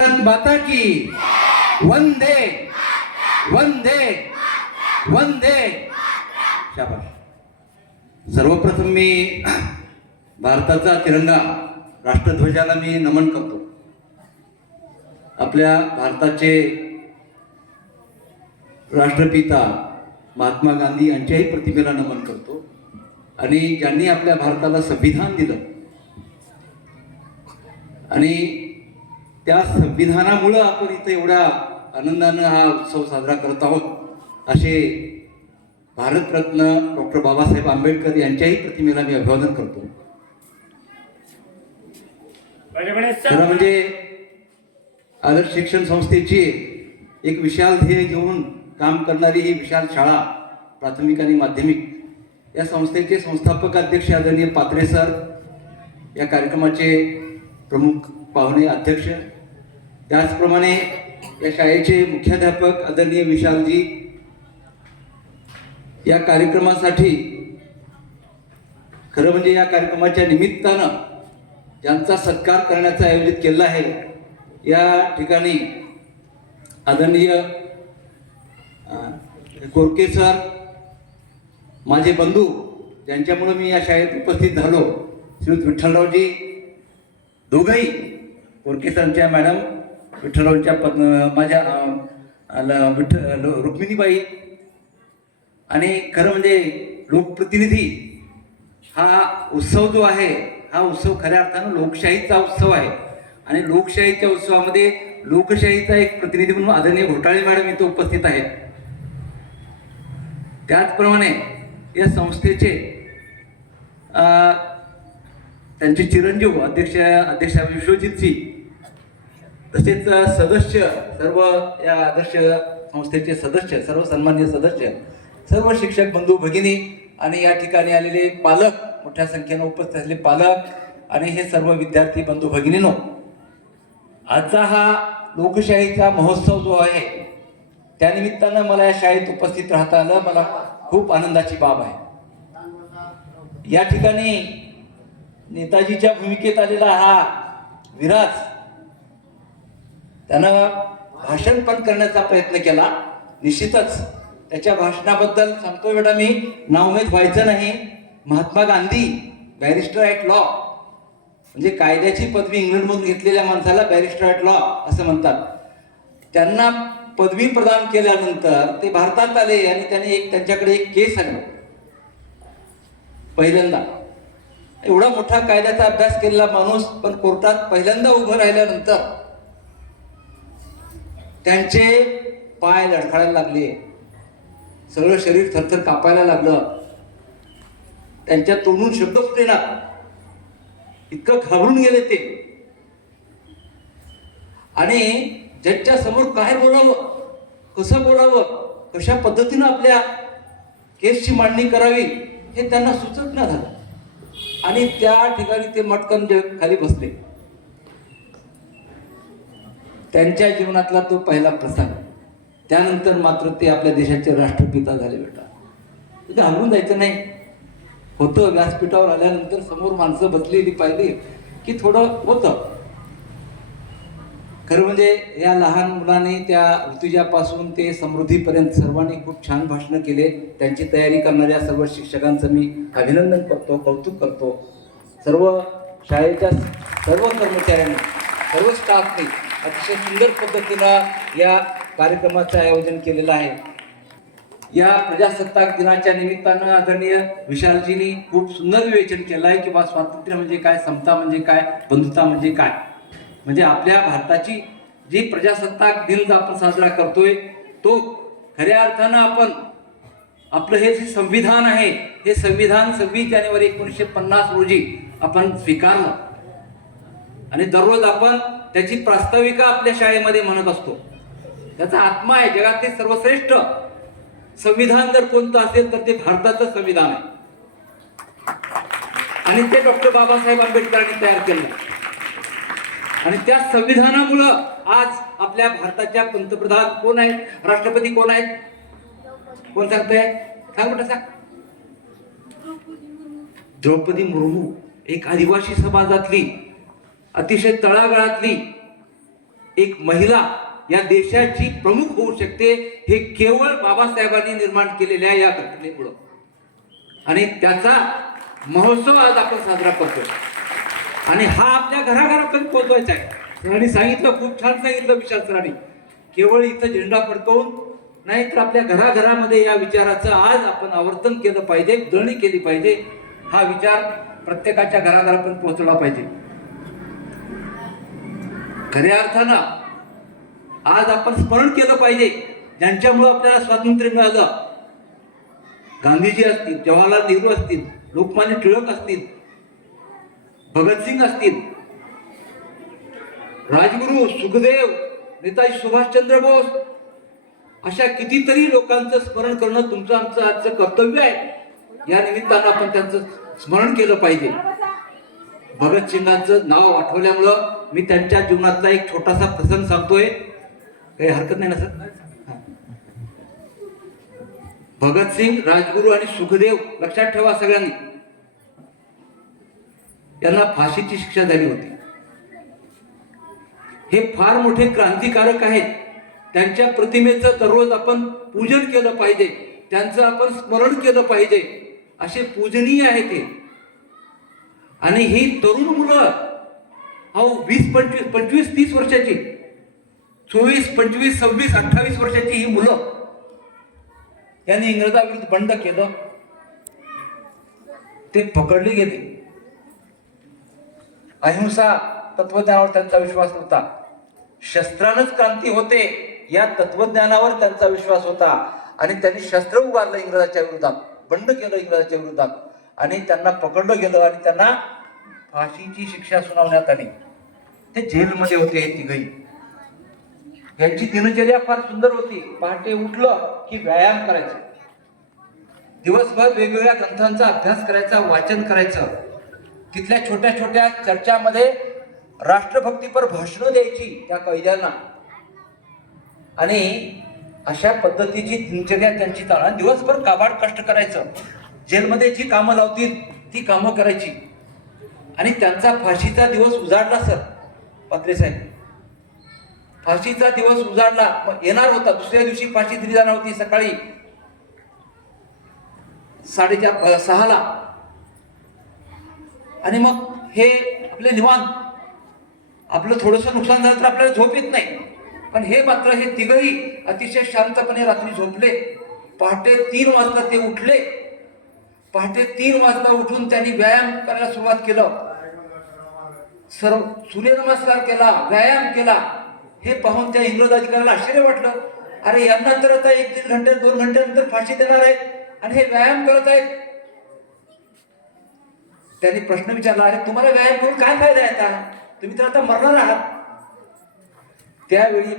भारत माता की वंदे वंदे वंदे. शाबास. सर्वप्रथम मी भारताचा तिरंगा राष्ट्रध्वजाला मी नमन करतो. आपल्या भारताचे राष्ट्रपिता महात्मा गांधी यांच्याही प्रतिमेला नमन करतो. आणि ज्यांनी आपल्या भारताला संविधान दिलं आणि त्या संविधानामुळं आपण इथे एवढ्या आनंदानं हा उत्सव साजरा करत आहोत असे भारतरत्न डॉक्टर बाबासाहेब आंबेडकर यांच्याही प्रतिमेला मी अभिवादन करतो. खरं म्हणजे आदर्श शिक्षण संस्थेची एक विशाल ध्येय घेऊन काम करणारी ही विशाल शाळा प्राथमिक आणि माध्यमिक या संस्थेचे संस्थापक अध्यक्ष आदरणीय पात्रे सर, या कार्यक्रमाचे प्रमुख पाहुणे अध्यक्ष, त्याचप्रमाणे या शाळेचे मुख्याध्यापक आदरणीय विशालजी, या कार्यक्रमासाठी खरं म्हणजे या कार्यक्रमाच्या निमित्तानं ज्यांचा सत्कार करण्याचा आयोजित केला आहे या ठिकाणी आदरणीय कोरके सर, माझे बंधू ज्यांच्यामुळे मी या शाळेत उपस्थित झालो, श्री विठ्ठलरावजी दोघंही, कोरके सरांच्या मॅडम, विठ्ठलरावच्या माझ्या रुक्मिणीबाई, आणि खरं म्हणजे लोकप्रतिनिधी. हा उत्सव जो आहे हा उत्सव खऱ्या अर्थानं लोकशाहीचा उत्सव आहे आणि लोकशाहीच्या उत्सवामध्ये लोकशाहीचा एक प्रतिनिधी म्हणून आदरणीय घोटाळे मॅडम इथे उपस्थित आहेत. त्याचप्रमाणे या संस्थेचे त्यांचे चिरंजीव अध्यक्ष विश्वजितजी, तसेच सदस्य, सर्व या आदर्श संस्थेचे सदस्य, सर्व सन्माननीय सदस्य, सर्व शिक्षक बंधू भगिनी आणि या ठिकाणी आलेले पालक, मोठ्या संख्येनं उपस्थित असलेले पालक आणि हे सर्व विद्यार्थी बंधू भगिनीनो, आजचा हा लोकशाहीचा महोत्सव जो आहे त्यानिमित्तानं मला या शाळेत उपस्थित राहता आलं, मला खूप आनंदाची बाब आहे. या ठिकाणी नेताजीच्या भूमिकेत आलेला हा विराज, त्यानं भाषण पण करण्याचा प्रयत्न केला. निश्चितच त्याच्या भाषणाबद्दल सांगतोय बेटा मी, नाउमेद व्हायचं नाही. Mahatma Gandhi barrister at law, म्हणजे कायद्याची पदवी इंग्लंडमधून घेतलेल्या माणसाला बॅरिस्टर ॲट लॉ असं म्हणतात. त्यांना पदवी प्रदान केल्यानंतर ते भारतात आले आणि त्याने त्यांच्याकडे एक केस आला. पहिल्यांदा एवढा मोठा कायद्याचा अभ्यास केलेला माणूस पण कोर्टात पहिल्यांदा उभं राहिल्यानंतर त्यांचे पाय लडखडायला लागले, सगळं शरीर थरथर कापायला लागलं, त्यांच्या तोंडून शब्द फुटेना, इतकं घाबरून गेले ते. आणि जजच्या समोर काय बोलावं, कसं बोलावं, कशा पद्धतीनं आपल्या केसची मांडणी करावी हे त्यांना सुचत न झालं आणि त्या ठिकाणी ते मटकन खाली बसले. त्यांच्या जीवनातला तो पहिला प्रसंग. त्यानंतर मात्र ते आपल्या देशाचे राष्ट्रपिता झाले. बेटा तिथे हलवून जायचं नाही होतं. व्यासपीठावर आल्यानंतर समोर माणसं बसलेली पाहिली की थोडं होतं. खरं म्हणजे या लहान मुलांनी त्या ऋतुजापासून ते समृद्धीपर्यंत सर्वांनी खूप छान भाषणं केले. त्यांची तयारी करणाऱ्या सर्व शिक्षकांचं मी अभिनंदन करतो, कौतुक करतो. सर्व शाळेच्या सर्व कर्मचाऱ्यांनी, सर्व स्टाफने अतिशय सुंदर पद्धतीनं या कार्यक्रमाचं आयोजन केलेलं आहे. या प्रजासत्ताक दिनाच्या निमित्तानं आदरणीय विशालजींनी खूप सुंदर विवेचन केलं आहे की बा स्वातंत्र्य म्हणजे काय, समता म्हणजे काय, बंधुता म्हणजे काय. म्हणजे आपल्या भारताची जी प्रजासत्ताक दिन आपण साजरा करतोय तो खऱ्या अर्थानं आपण आपलं हे जे संविधान आहे हे संविधान 26 जानेवारी 1950 रोजी आपण स्वीकारलं आणि दररोज आपण त्याची प्रास्ताविका आपल्या शाळेमध्ये म्हणत असतो. त्याचा आत्मा आहे. जगातले सर्वश्रेष्ठ संविधान जर कोणतं असेल तर ते भारताचं संविधान आहे आणि ते डॉक्टर बाबासाहेब आंबेडकरांनी तयार केलं. आणि त्या संविधानामुळं आज आपल्या भारताच्या पंतप्रधान कोण आहेत, राष्ट्रपती कोण आहेत, कोण सांगतंय, सांग बेटा सांग. द्रौपदी मुर्मू, एक आदिवासी समाजातली अतिशय तळागाळातली एक महिला या देशाची प्रमुख होऊ शकते, हे केवळ बाबासाहेबांनी निर्माण केलेल्या या घटनेमुळं, आणि त्याचा महोत्सव आज आपण साजरा करतोय आणि हा आपल्या घराघरापर्यंत पोहोचवायचा आहे. सरांनी सांगितलं, खूप छान सांगितलं विशाल सरांनी, केवळ इथं झेंडा फडकवून नाही तर आपल्या घराघरामध्ये या विचाराचं आज आपण आवर्तन केलं पाहिजे, उजळणी केली पाहिजे. हा विचार प्रत्येकाच्या घराघरापर्यंत पोहोचला पाहिजे. खऱ्या अर्थानं आज आपण स्मरण केलं पाहिजे ज्यांच्यामुळे आपल्याला स्वातंत्र्य मिळालं. गांधीजी असतील, जवाहरलाल नेहरू असतील, लोकमान्य टिळक असतील, भगतसिंग असतील, राजगुरू, सुखदेव, नेताजी सुभाषचंद्र बोस, अशा कितीतरी लोकांचं स्मरण करणं तुमचं आमचं आजचं कर्तव्य आहे. या निमित्तानं आपण त्यांचं स्मरण केलं पाहिजे. भगतसिंगांचं नाव आठवल्यामुळं मी त्यांच्या जीवनातला एक छोटासा प्रसंग सांगतोय, काही हरकत नाही ना सर? भगतसिंग, राजगुरू आणि सुखदेव लक्षात ठेवा सगळ्यांनी, त्यांना फाशीची शिक्षा झाली होती. हे फार मोठे क्रांतिकारक आहेत. त्यांच्या प्रतिमेचं दररोज आपण पूजन केलं पाहिजे, त्यांचं आपण स्मरण केलं पाहिजे. असे पूजनीय आहे ते. आणि ही तरुण मुलं, अहो 20, 25, 30 वर्षाची, 24, 25, 26, 28 वर्षाची ही मुलं, यांनी इंग्रजाविरुद्ध बंड केलं. ते पकडले गेले. अहिंसा तत्वज्ञानावर त्यांचा विश्वास होता. शस्त्रानंच क्रांती होते या तत्वज्ञानावर त्यांचा विश्वास होता. आणि त्यांनी शस्त्र उभारलं इंग्रजाच्या विरोधात, बंड केलं इंग्रजाच्या विरोधात, आणि त्यांना पकडलं गेलं आणि त्यांना फाशीची शिक्षा सुनावण्यात आली. ते जेलमध्ये होते हे तिघही. यांची दिनचर्या फार सुंदर होती. पहाटे उठलं की व्यायाम करायचं, दिवसभर वेगवेगळ्या ग्रंथांचा अभ्यास करायचा, वाचन करायचं. तिथल्या छोट्या छोट्या चर्चामध्ये राष्ट्रभक्तीपर भाषणं द्यायची त्या कैद्यांना. आणि अशा पद्धतीची दिनचर्या त्यांची चालणार. दिवसभर काबाड कष्ट करायचं, जेलमध्ये जी कामं लावतील ती कामं करायची. आणि त्यांचा फाशीचा दिवस उजाडला सर पात्रे साहेब, फाशीचा दिवस उजाडला. येणार होता, दुसऱ्या दिवशी फाशी दिली जाणार होती सकाळी 6:30 आणि मग हे आपले निवांत, आपलं थोडंसं नुकसान झालं तर आपल्याला झोप येत नाही, पण हे मात्र हे तिघही अतिशय शांतपणे रात्री झोपले. पहाटे 3 वाजता ते उठले. पहाटे 3 वाजता उठून त्यांनी व्यायाम करायला सुरुवात केलं. सर्व सूर्यनमस्कार केला, व्यायाम केला. हे पाहून त्या इंग्रज अधिकाऱ्याला आश्चर्य वाटलं. अरे यांना तर आता 1-1.5 घंटे 2 घंट्यानंतर फाशी देणार आहेत आणि हे व्यायाम करत आहेत. त्यांनी प्रश्न विचारला, अरे तुम्हाला व्यायाम करून काय फायदा आहे? आता तुम्ही तर आता मरणार आहात. त्यावेळी